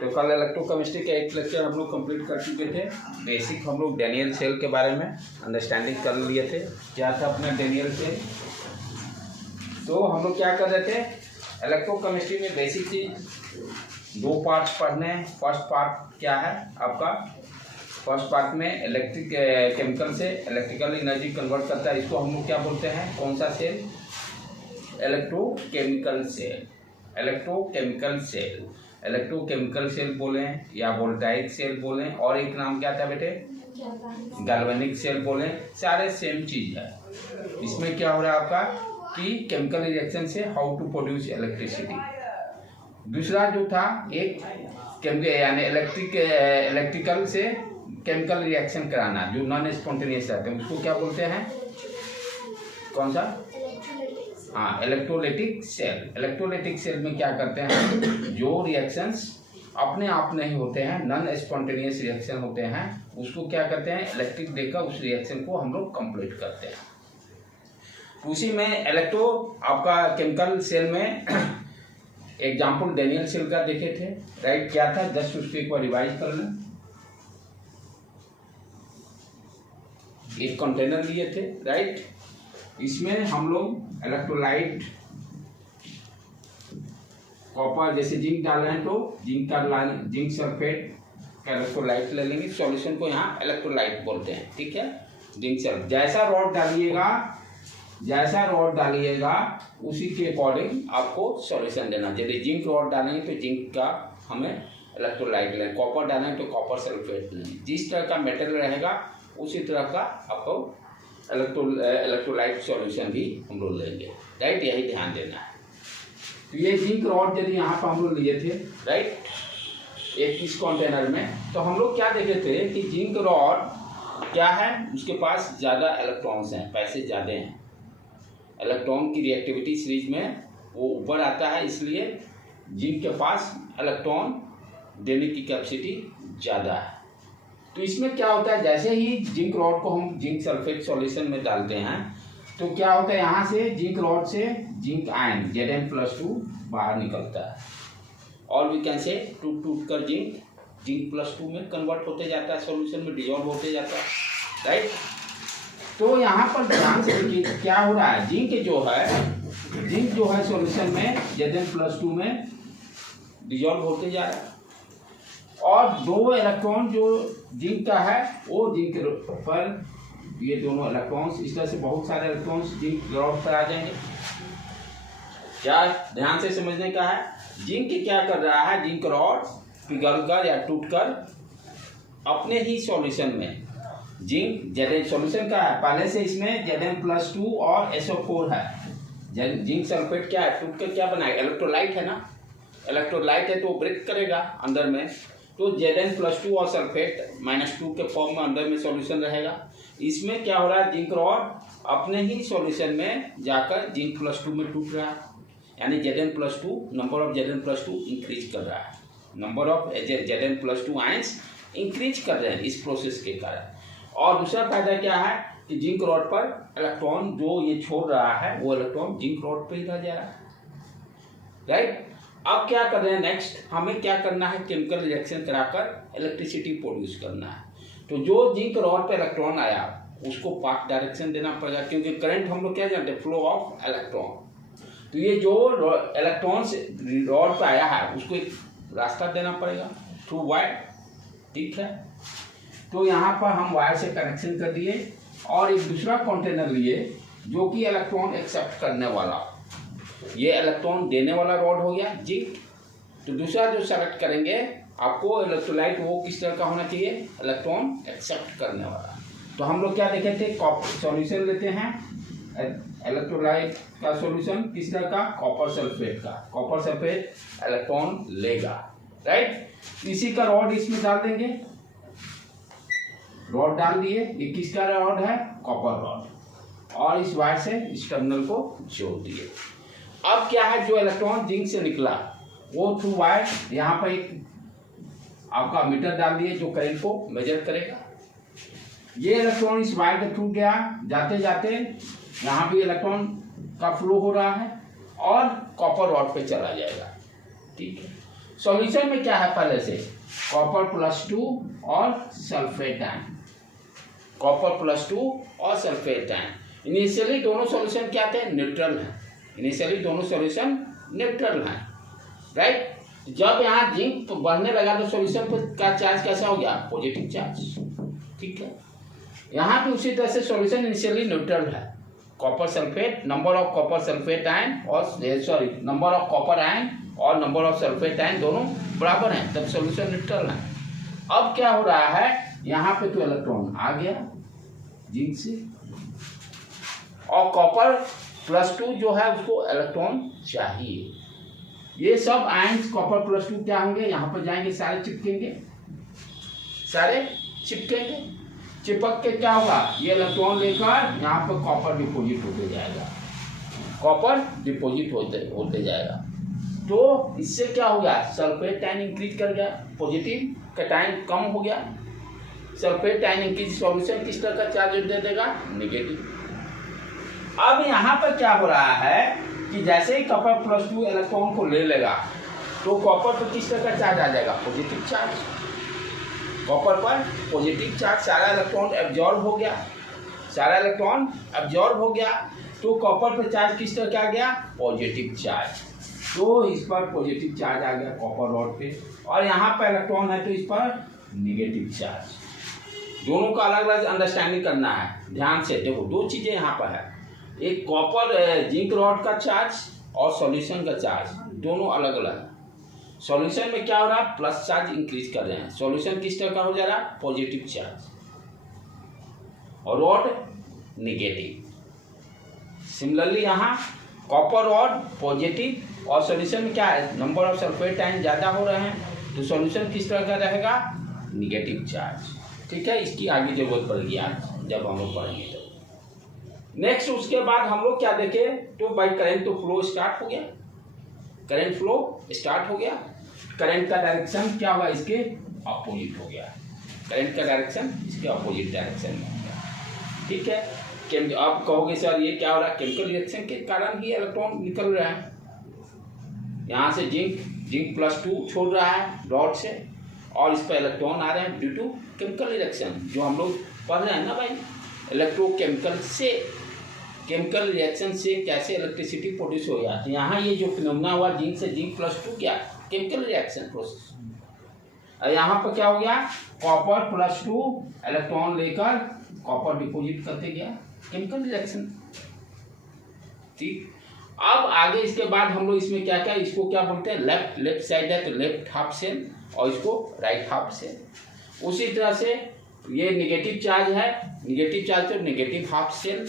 तो कल इलेक्ट्रोकेमिस्ट्री का एक लेक्चर हम लोग कंप्लीट कर चुके थे। बेसिक हम लोग डैनियल सेल के बारे में अंडरस्टैंडिंग कर लिए थे, क्या था अपना डैनियल सेल। तो हम लोग क्या कर रहे थे, इलेक्ट्रोकेमिस्ट्री में बेसिक चीज दो पार्ट्स पढ़ने हैं। फर्स्ट पार्ट क्या है आपका, फर्स्ट पार्ट में इलेक्ट्रिक केमिकल से इलेक्ट्रिकल एनर्जी कन्वर्ट करता है, इसको हम लोग क्या बोलते हैं, कौन सा cell, electrochemical cell. Electrochemical cell, electrochemical cell बोलें या वोल्टाइक सेल बोलें, और एक नाम क्या था बेटे, गैल्वेनिक सेल बोलें, सारे सेम चीज है। इसमें क्या हो रहा है आपका कि केमिकल रिएक्शन से हाउ टू प्रोड्यूस इलेक्ट्रिसिटी। दूसरा जो था एक यानी इलेक्ट्रिकल से केमिकल रिएक्शन कराना जो नॉन स्पॉन्टेनियस रहते हैं, उसको क्या बोलते हैं, कौन सा, हाँ, इलेक्ट्रोलाइटिक सेल। इलेक्ट्रोलाइटिक सेल में क्या करते हैं, जो रिएक्शंस अपने आप नहीं होते हैं, नॉन स्पॉन्टेनियस रिएक्शन होते हैं, उसको क्या करते हैं, इलेक्ट्रिक देकर उस रिएक्शन को हम लोग कंप्लीट करते हैं। उसी में आपका केमिकल सेल में एग्जाम्पल डैनियल सेल का देखे थे, राइट, क्या था, जस्ट उसको एक बार रिवाइज कर लें। एक कंटेनर लिए थे, राइट, इसमें हम लोग इलेक्ट्रोलाइट कॉपर जैसे जिंक डाल रहे हैं तो जिंक सल्फेट का इलेक्ट्रोलाइट ले लेंगे, सॉल्यूशन को यहाँ इलेक्ट्रोलाइट बोलते हैं, ठीक है। जिंक सल्फेट जैसा रॉड डालिएगा उसी के अकॉर्डिंग आपको सॉल्यूशन देना। यदि जिंक रॉड डालेंगे तो जिंक का हमें इलेक्ट्रोलाइट लें, कॉपर डालेंगे तो कॉपर सल्फेट लें। जिस तरह का मेटल रहेगा उसी तरह का आपको इलेक्ट्रोलाइट सॉल्यूशन भी हम लोग लेंगे, राइट, यही ध्यान देना है। तो ये जिंक रॉड यदि यहाँ पर हम लोग लिए थे, राइट, एक इस कंटेनर में, तो हम लोग क्या देखे थे कि जिंक रॉड क्या है, उसके पास ज़्यादा इलेक्ट्रॉन्स हैं, पैसे ज़्यादा हैं, इलेक्ट्रॉन की रिएक्टिविटी सीरीज में वो ऊपर आता है, इसलिए जिंक के पास इलेक्ट्रॉन देने की कैपेसिटी ज़्यादा है। तो इसमें क्या होता है, जैसे ही जिंक रॉड को हम जिंक सल्फेट सॉल्यूशन में डालते हैं तो क्या होता है, यहाँ से जिंक रॉड से जिंक आयन Zn+2 बाहर निकलता है, और वी कैन से टूट कर जिंक+2 में कन्वर्ट होते जाता है, सॉल्यूशन में डिजॉल्व होते जाता है, राइट। तो यहाँ पर ध्यान से देखिए क्या हो रहा है, जिंक जो है सॉल्यूशन में Zn+2 में डिजॉल्व होते जा रहा है, और दो इलेक्ट्रॉन जो जिंक का है वो जिंक पर, ये दोनों इलेक्ट्रॉन्स, इस तरह से बहुत सारे इलेक्ट्रॉन्स जिंक रॉड पर आ जाएंगे। क्या ध्यान से समझने का है, जिंक क्या कर रहा है, जिंक रॉड पिघलकर या टूटकर अपने ही सॉल्यूशन में जिंक सॉल्यूशन का है, पहले से इसमें Zn+2 और SO4 है। जिंक सल्फेट क्या है, टूट कर क्या बनाएगा, इलेक्ट्रोलाइट है ना, इलेक्ट्रोलाइट है तो ब्रेक करेगा अंदर में, तो Zn+2 और सल्फेट -2 के फॉर्म में अंदर में सॉल्यूशन रहेगा। इसमें क्या हो रहा है, जिंक रॉड अपने ही सॉल्यूशन में जाकर जिंक+2 में टूट रहा है, यानी Zn+2 number of Zn+2 increase कर रहा है, number of Zn+2 ions increase कर रहे हैं इस प्रोसेस के कारण। और दूसरा फायदा क्या है कि जिंक रॉड पर इलेक्ट्रॉन जो ये छोड़ रहा है वो इलेक्ट्रॉन जिंक रॉड पे ही रह जा रहा है, राइट। अब क्या कर रहे हैं, नेक्स्ट हमें क्या करना है, केमिकल रिएक्शन कराकर इलेक्ट्रिसिटी प्रोड्यूस करना है। तो जो जिंक रॉड पे इलेक्ट्रॉन आया उसको पाथ डायरेक्शन देना पड़ेगा, क्योंकि करंट हम लोग क्या जानते हैं, फ्लो ऑफ इलेक्ट्रॉन। तो ये जो इलेक्ट्रॉन्स रॉड पे आया है उसको एक रास्ता देना पड़ेगा थ्रू वायर, ठीक है। तो यहाँ पर हम वायर से कनेक्शन कर दिए, और एक दूसरा कंटेनर लिए जो कि इलेक्ट्रॉन एक्सेप्ट करने वाला, ये इलेक्ट्रॉन देने वाला रॉड हो गया जिंक। तो दूसरा जो सेलेक्ट करेंगे आपको इलेक्ट्रोलाइट, वो किस तरह का होना चाहिए, इलेक्ट्रॉन एक्सेप्ट करने वाला। तो हम लोग क्या देखे थे, सॉल्यूशन लेते हैं, इलेक्ट्रोलाइट का सॉल्यूशन किस तरह का, कॉपर सल्फेट का, कॉपर सल्फेट इलेक्ट्रॉन लेगा, राइट। इसी का रॉड इसमें डाल देंगे, रॉड डाल दिए, ये किसका रॉड है, कॉपर रॉड, और इस वायर से इस टर्मिनल को जोड़ दिए। अब क्या है, जो इलेक्ट्रॉन जिंक से निकला वो थ्रू वायर यहाँ पर एक आपका मीटर डाल दिए जो करंट को मेजर करेगा। ये इलेक्ट्रॉन इस वायर के थ्रू गया, जाते जाते यहाँ भी इलेक्ट्रॉन का फ्लो हो रहा है और कॉपर रॉड पे चला जाएगा, ठीक है। सॉल्यूशन में क्या है पहले से, कॉपर +2 और सल्फेट आयन, कॉपर +2 और सल्फेट आयन। इनिशियली दोनों सॉल्यूशन क्या थे, न्यूट्रल हैं, इनिशियली दोनों सॉल्यूशन न्यूट्रल हैं, राइट। जब यहाँ जिंक बढ़ने लगा तो सॉल्यूशन का चार्ज कैसा हो गया, पॉजिटिव चार्ज, ठीक है। यहाँ पे उसी तरह से सॉल्यूशन इनिशियली न्यूट्रल है, copper sulphate, number of copper sulphate ion और sorry number of copper ion और नंबर ऑफ सल्फेट आयन दोनों बराबर हैं, तब सॉल्यूशन न्यूट्रल है। अब क्या हो रहा है, यहाँ पे तो इलेक्ट्रॉन आ गया जिंक से, और कॉपर +2 जो है उसको इलेक्ट्रॉन चाहिए। ये सब आयन्स कॉपर +2 क्या होंगे, यहाँ पर जाएंगे, सारे चिपकेंगे, सारे चिपकेंगे, चिपक के क्या होगा, ये इलेक्ट्रॉन लेकर यहाँ पर कॉपर डिपोजिट होते जाएगा, कॉपर डिपोजिट होते जाएगा। तो इससे क्या हो गया, सल्फेट आयन इंक्रीज कर गया, पॉजिटिव कैटायन कम हो गया, सल्फेट आयन इंक्रीज, सॉल्यूशन किस तरह का चार्ज दे देगा, नेगेटिव। अब यहाँ पर क्या हो रहा है कि जैसे ही कॉपर +2 इलेक्ट्रॉन को ले लेगा तो कॉपर पर किस तरह का चार्ज आ जाएगा, पॉजिटिव चार्ज, कॉपर पर पॉजिटिव चार्ज, सारा इलेक्ट्रॉन एब्जॉर्ब हो गया, सारा इलेक्ट्रॉन एब्जॉर्ब हो गया, तो कॉपर पर चार्ज किस तरह का आ गया, पॉजिटिव चार्ज। तो इस पर पॉजिटिव चार्ज आ गया कॉपर रॉड पे, और यहाँ पर इलेक्ट्रॉन है तो इस पर नेगेटिव चार्ज। दोनों का अलग अलग अंडरस्टैंडिंग करना है, ध्यान से देखो, दो चीजें यहाँ पर है, एक कॉपर जिंक रॉड का चार्ज और सॉल्यूशन का चार्ज, दोनों अलग अलग है। सॉल्यूशन में क्या हो रहा है, प्लस चार्ज इंक्रीज कर रहे हैं, सॉल्यूशन किस तरह का हो जा रहा है, पॉजिटिव चार्ज, और रॉड नेगेटिव। सिमिलरली यहाँ कॉपर रॉड पॉजिटिव और सॉल्यूशन में क्या है, नंबर ऑफ सल्फेट आयन ज़्यादा हो रहे हैं, तो सॉल्यूशन किस तरह का रहेगा, नेगेटिव चार्ज, ठीक है। इसकी आगे जरूरत पड़ेगी आज जब हम लोग पढ़ेंगे तो। नेक्स्ट उसके बाद हम लोग क्या देखें, तो भाई करंट तो फ्लो स्टार्ट हो गया, करंट फ्लो स्टार्ट हो गया, करंट का डायरेक्शन क्या हुआ, इसके अपोजिट हो गया, करंट का डायरेक्शन इसके अपोजिट डायरेक्शन में हो गया, ठीक है। आप कहोगे सर ये क्या हो रहा है, केमिकल रिएक्शन के कारण ही इलेक्ट्रॉन निकल रहा है, यहाँ से जिंक +2 छोड़ रहा है रॉड से, और इस पर इलेक्ट्रॉन आ रहे हैं ड्यू टू केमिकल रिएक्शन, जो हम लोग पढ़ रहे हैं ना भाई, इलेक्ट्रोकेमिकल से, केमिकल रिएक्शन से कैसे इलेक्ट्रिसिटी प्रोड्यूस हो जाती है। यहाँ ये जो फिनोमेना हुआ जिंक से जिंक +2 क्या, केमिकल रिएक्शन प्रोसेस, और यहाँ पर क्या हो गया, कॉपर +2 इलेक्ट्रॉन लेकर कॉपर डिपोजिट करते गया, केमिकल रिएक्शन, ठीक। अब आगे इसके बाद हम लोग इसमें क्या क्या, इसको क्या बोलते हैं, लेफ्ट साइड है तो लेफ्ट हाफ सेल, और इसको राइट हाफ सेल। उसी तरह से ये नेगेटिव चार्ज है, नेगेटिव चार्ज तो negative half cell,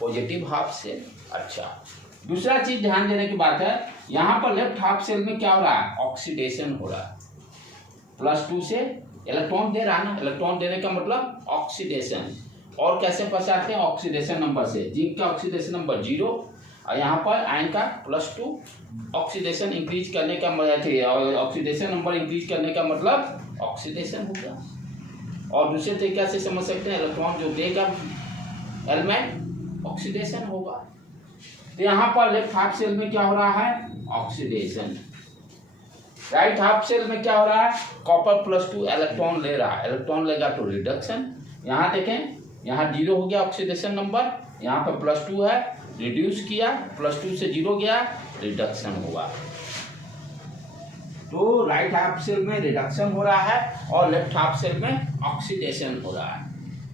positive half cell. अच्छा, दूसरा चीज ध्यान देने की बात है, यहाँ पर लेफ्ट हाफ सेल में क्या हो रहा है, ऑक्सीडेशन हो रहा है, +2 से इलेक्ट्रॉन दे रहा है ना, इलेक्ट्रॉन देने का मतलब ऑक्सीडेशन, और कैसे पहुंचाते हैं, ऑक्सीडेशन नंबर से, जिंक का ऑक्सीडेशन नंबर 0, और यहाँ पर आयन का +2, ऑक्सीडेशन इंक्रीज करने का मतलब, ऑक्सीडेशन नंबर इंक्रीज करने का मतलब ऑक्सीडेशन होगा। और दूसरे तरीके से समझ सकते हैं, इलेक्ट्रॉन जो देगा एलिमेंट ऑक्सीडेशन होगा। तो यहाँ पर लेफ्ट हाफ सेल में क्या हो रहा है, ऑक्सीडेशन, राइट हाफ सेल में क्या हो रहा है, कॉपर +2 इलेक्ट्रॉन ले रहा है, इलेक्ट्रॉन लेगा तो रिडक्शन, यहाँ देखें, यहाँ 0 हो गया ऑक्सीडेशन नंबर, यहाँ पर +2 है, रिड्यूस किया, +2 से 0 गया, रिडक्शन होगा। तो राइट हाफ सेल में रिडक्शन हो रहा है और लेफ्ट हाफ सेल में ऑक्सीडेशन हो रहा है,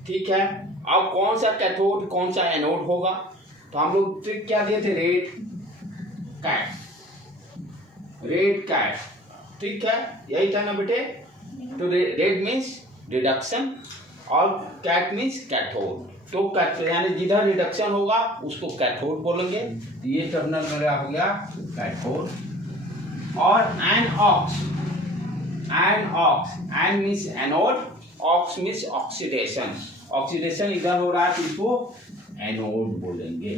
ठीक है। अब कौन सा कैथोड कौन सा एनोड होगा, तो हम लोग ट्रिक क्या दिए थे, रेड कैट, ठीक है, यही था ना बेटे। तो रेड मीन्स रिडक्शन और कैट मीन्स कैथोड, तो यानी जिधर रिडक्शन होगा उसको कैथोड बोलेंगे, ये टर्मिनल मेरा हो गया कैथोड। और anox means anode, ox means oxidation, oxidation इधर हो रहा है तो इसको एनोड बोलेंगे।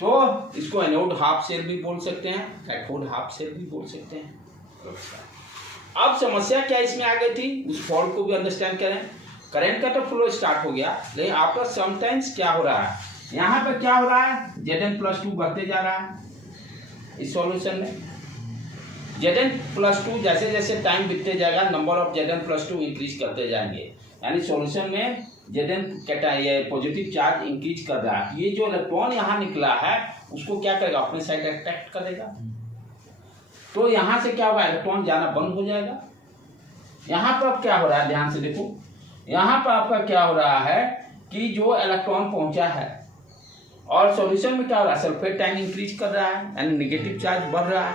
तो इसको एनोड हाफ सेल भी बोल सकते हैं, कैथोड हाफ सेल भी बोल सकते हैं। अब समस्या क्या इसमें आ गई थी, उस फॉल्ट को भी अंडरस्टैंड करें। करंट का तो फ्लो स्टार्ट हो गया, लेकिन आपका समटाइम्स क्या हो रहा है, यहाँ पे क्या हो रहा है, Zn +2 बढ़ते जा रहा है इस सॉल्यूशन में, Zn+2 जैसे जैसे टाइम बीतते जाएगा नंबर ऑफ Zn+2 इंक्रीज करते जाएंगे, यानी सॉल्यूशन में Zn ये पॉजिटिव चार्ज इंक्रीज कर रहा है। ये जो इलेक्ट्रॉन यहाँ निकला है उसको क्या करेगा, अपने साइड अट्रैक्ट करेगा, तो यहाँ से क्या होगा, इलेक्ट्रॉन जाना बंद हो जाएगा। यहाँ पर अब क्या हो रहा है, ध्यान से देखो, यहाँ पर आपका क्या हो रहा है कि जो इलेक्ट्रॉन पहुंचा है और सॉल्यूशन में क्या हो रहा है, सल्फेट टाइम इंक्रीज कर रहा है, यानी निगेटिव चार्ज बढ़ रहा है।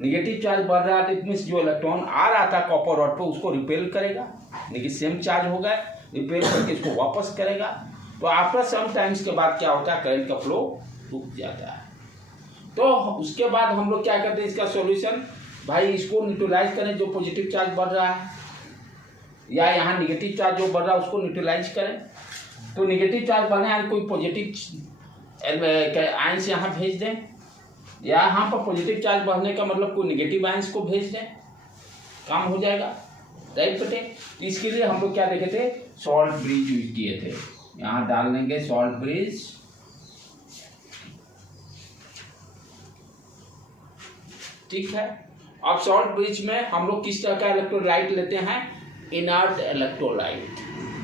निगेटिव चार्ज बढ़ रहा है तो इट मीन्स जो इलेक्ट्रॉन आ रहा था कॉपर रॉड पे उसको रिपेल करेगा, लेकिन सेम चार्ज होगा, रिपेल करके इसको वापस करेगा। तो आफ्टर सम टाइम्स के बाद क्या होता है, करंट का फ्लो रुक जाता है। तो उसके बाद हम लोग क्या करते हैं, इसका सॉल्यूशन भाई इसको न्यूट्रलाइज करें, जो पॉजिटिव चार्ज बढ़ रहा है या यहाँ निगेटिव चार्ज जो बढ़ रहा है उसको न्यूट्रलाइज करें। तो निगेटिव चार्ज बढ़ने यानी कोई पॉजिटिव आयंस यहाँ भेज दें, या यहाँ पर पॉजिटिव चार्ज बढ़ने का मतलब कोई निगेटिव आयंस को भेज दें, काम हो जाएगा, राइट बेटे। तो इसके लिए हम लोग क्या देखे थे, सॉल्ट ब्रिज यूज किए थे। यहाँ डाल देंगे सॉल्ट ब्रिज, ठीक है। अब सॉल्ट ब्रिज में हम लोग किस तरह का इलेक्ट्रोलाइट लेते हैं, इनर्ट इलेक्ट्रोलाइट।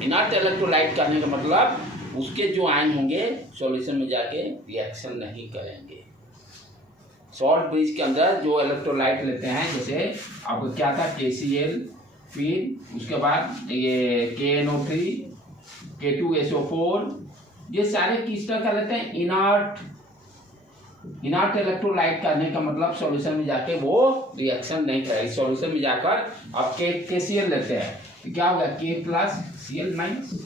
इनर्ट इलेक्ट्रोलाइट करने का मतलब उसके जो आयन होंगे सॉल्यूशन में जाके रिएक्शन नहीं करेंगे। सॉल्ट ब्रिज के अंदर जो इलेक्ट्रोलाइट लेते हैं, जैसे आपको क्या था, KCl, फिर उसके बाद ये KNO3, K2SO4, ये सारे किस तरह का लेते हैं, इनर्ट इलेक्ट्रोलाइट करने का मतलब सॉल्यूशन में जाके वो रिएक्शन नहीं करेगी। सॉल्यूशन में जाकर आप KCl लेते हैं तो क्या होगा, K+Cl-।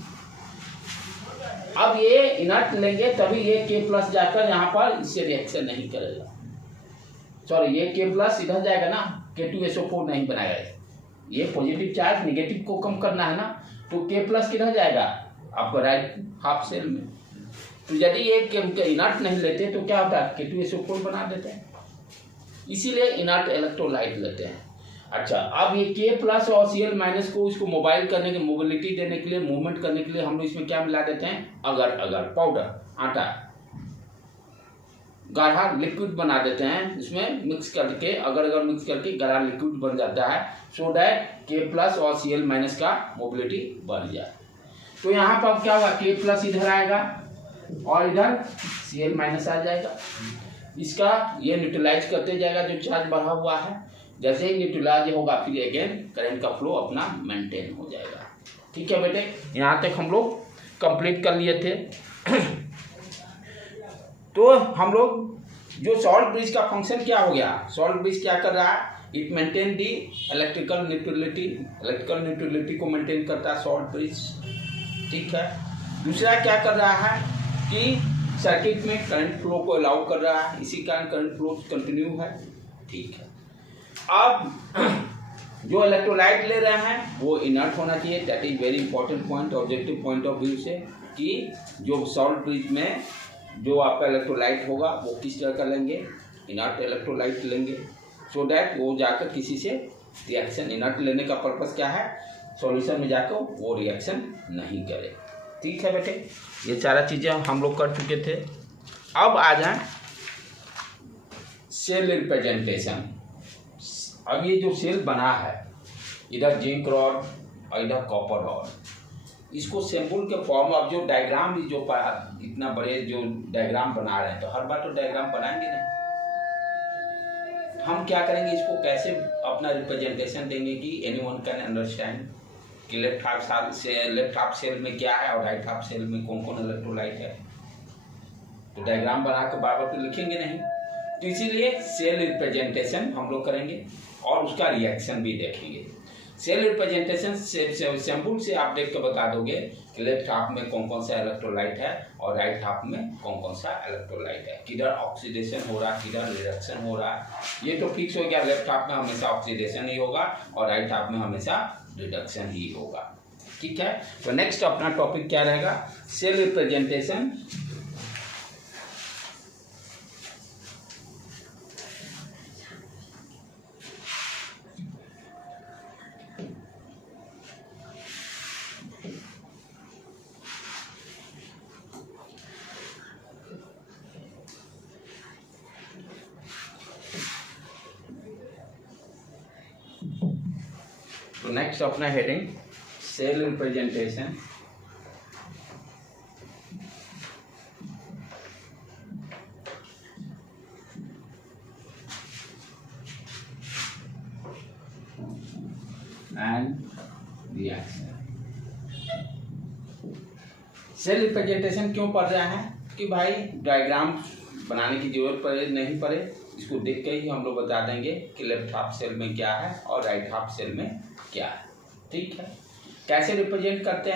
अब ये इनर्ट लेंगे तभी ये K+ जाकर यहाँ पर इससे रिएक्शन नहीं करेगा, सॉरी ये K+ इधर जाएगा ना, K2SO4 नहीं बनाएगा। ये पॉजिटिव चार्ज निगेटिव को कम करना है ना, तो K+ किधर जाएगा, आपको राइट हाफ सेल में। तो यदि ये इनर्ट नहीं लेते तो क्या होता है, K2SO4 बना देते हैं, इसीलिए इनर्ट इलेक्ट्रोलाइट लेते हैं। अच्छा, अब ये K+ और Cl- को इसको मोबाइल करने के, मोबिलिटी देने के लिए, मूवमेंट करने के लिए हम लोग इसमें क्या मिला देते हैं, अगर पाउडर, आटा, गाढ़ा लिक्विड बना देते हैं, इसमें मिक्स करके अगर मिक्स करके गाढ़ा लिक्विड बन जाता है, सो दैट K+ और Cl- का मोबिलिटी बढ़ जाए। तो यहाँ पर क्या होगा, K+ इधर आएगा और इधर Cl- आ जाएगा। इसका ये न्यूट्रलाइज करते जाएगा जो चार्ज बढ़ा हुआ है। जैसे ही न्यूट्रलाइज होगा फिर अगेन करंट का फ्लो अपना मेंटेन हो जाएगा। ठीक है बेटे, यहाँ तक हम लोग कंप्लीट कर लिए थे। तो हम लोग जो सॉल्ट ब्रिज का फंक्शन क्या हो गया, सॉल्ट ब्रिज क्या कर रहा है, it maintain the electrical neutrality को मेंटेन करता है सॉल्ट ब्रिज, ठीक है। दूसरा क्या कर रहा है कि सर्किट में करंट फ्लो को अलाउ कर रहा है, इसी कारण करंट फ्लो कंटिन्यू है, ठीक है। अब जो इलेक्ट्रोलाइट ले रहे हैं वो इनर्ट होना चाहिए, that is very important point objective point of view से, कि जो सॉल्ट ब्रिज में जो आपका इलेक्ट्रोलाइट होगा वो किस तरह का लेंगे, इनर्ट इलेक्ट्रोलाइट लेंगे, सो दैट वो जाकर किसी से रिएक्शन, इनर्ट लेने का पर्पस क्या है, सॉल्यूशन में जाकर वो रिएक्शन नहीं करे। ठीक है बेटे, ये सारा चीज़ें हम लोग कर चुके थे। अब आ जाए सेल रिप्रेजेंटेशन। अब ये जो सेल बना है, इधर जिंक रॉड और इधर कॉपर रॉड, इसको सिंबल के फॉर्म, अब जो डायग्राम भी जो इतना बड़े जो डायग्राम बना रहे हैं, तो हर बार तो डायग्राम बनाएंगे नहीं, हम क्या करेंगे, इसको कैसे अपना रिप्रेजेंटेशन देंगे कि एनीवन कैन अंडरस्टैंड कि लेफ्ट हाफ सेल में क्या है और राइट हाफ सेल में कौन कौन इलेक्ट्रोलाइट है। तो डायग्राम बना के बार बार तो लिखेंगे नहीं, तो इसीलिए सेल रिप्रेजेंटेशन हम लोग करेंगे और उसका रिएक्शन भी देखेंगे। सेल रिप्रेजेंटेशन सिंबल से आप देख के बता दोगे कि लेफ्ट हाफ में कौन कौन सा इलेक्ट्रोलाइट है और राइट हाफ में कौन कौन सा इलेक्ट्रोलाइट है, किधर ऑक्सीडेशन हो रहा है, किधर रिडक्शन हो रहा है। ये तो फिक्स हो गया, लेफ्ट हाफ में हमेशा ऑक्सीडेशन ही होगा और राइट हाफ में हमेशा रिडक्शन ही होगा। ठीक है, तो नेक्स्ट अपना टॉपिक क्या रहेगा, सेल रिप्रेजेंटेशन। तो नेक्स्ट अपना heading cell representation. And reaction. Cell representation क्यों पढ़ रहे हैं कि भाई डायग्राम बनाने की जरूरत नहीं पड़े, इसको देख के ही हम लोग बता देंगे कि लेफ्ट हाफ सेल में क्या है और राइट हाफ सेल में क्या है। ठीक है, कैसे रिप्रेजेंट करते हैं